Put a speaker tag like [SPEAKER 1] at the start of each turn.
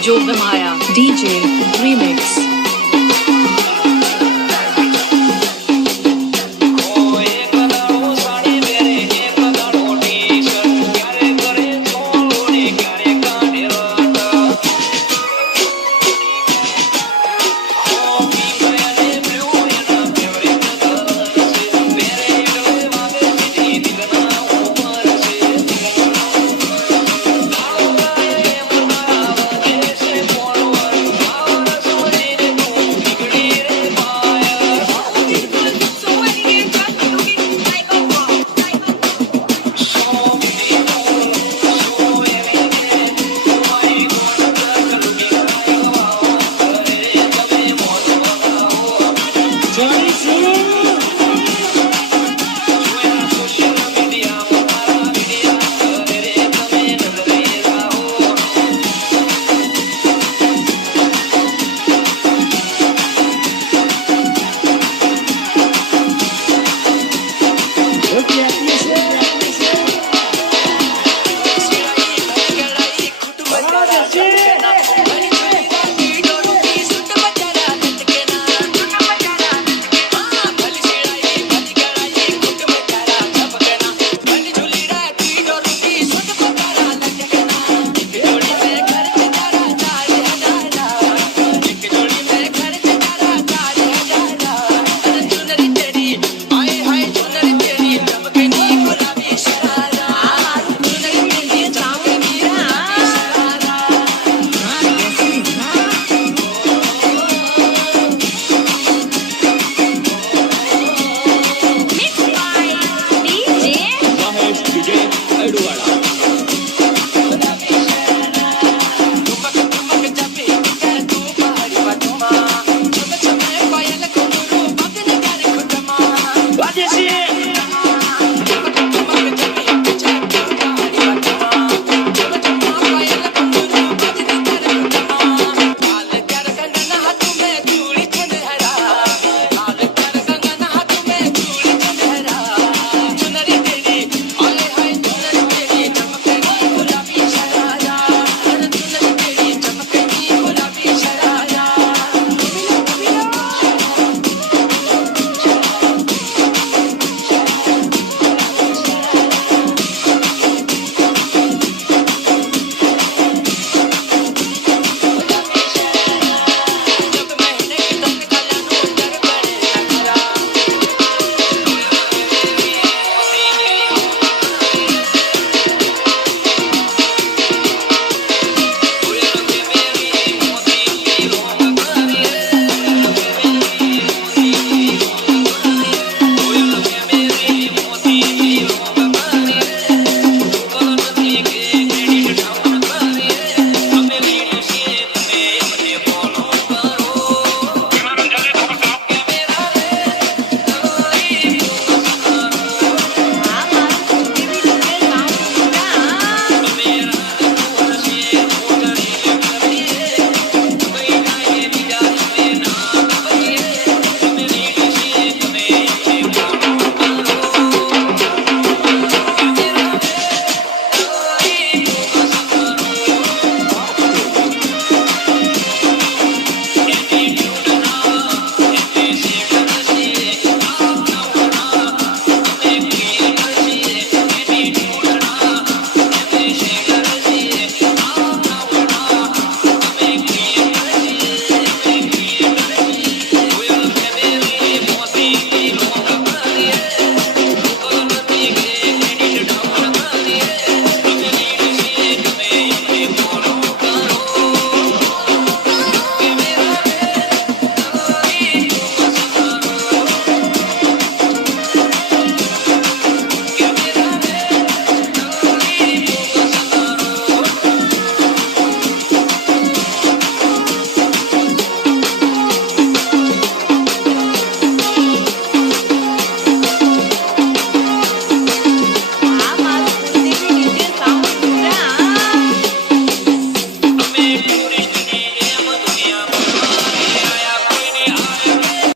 [SPEAKER 1] Jogamaya DJ
[SPEAKER 2] Remix Okay.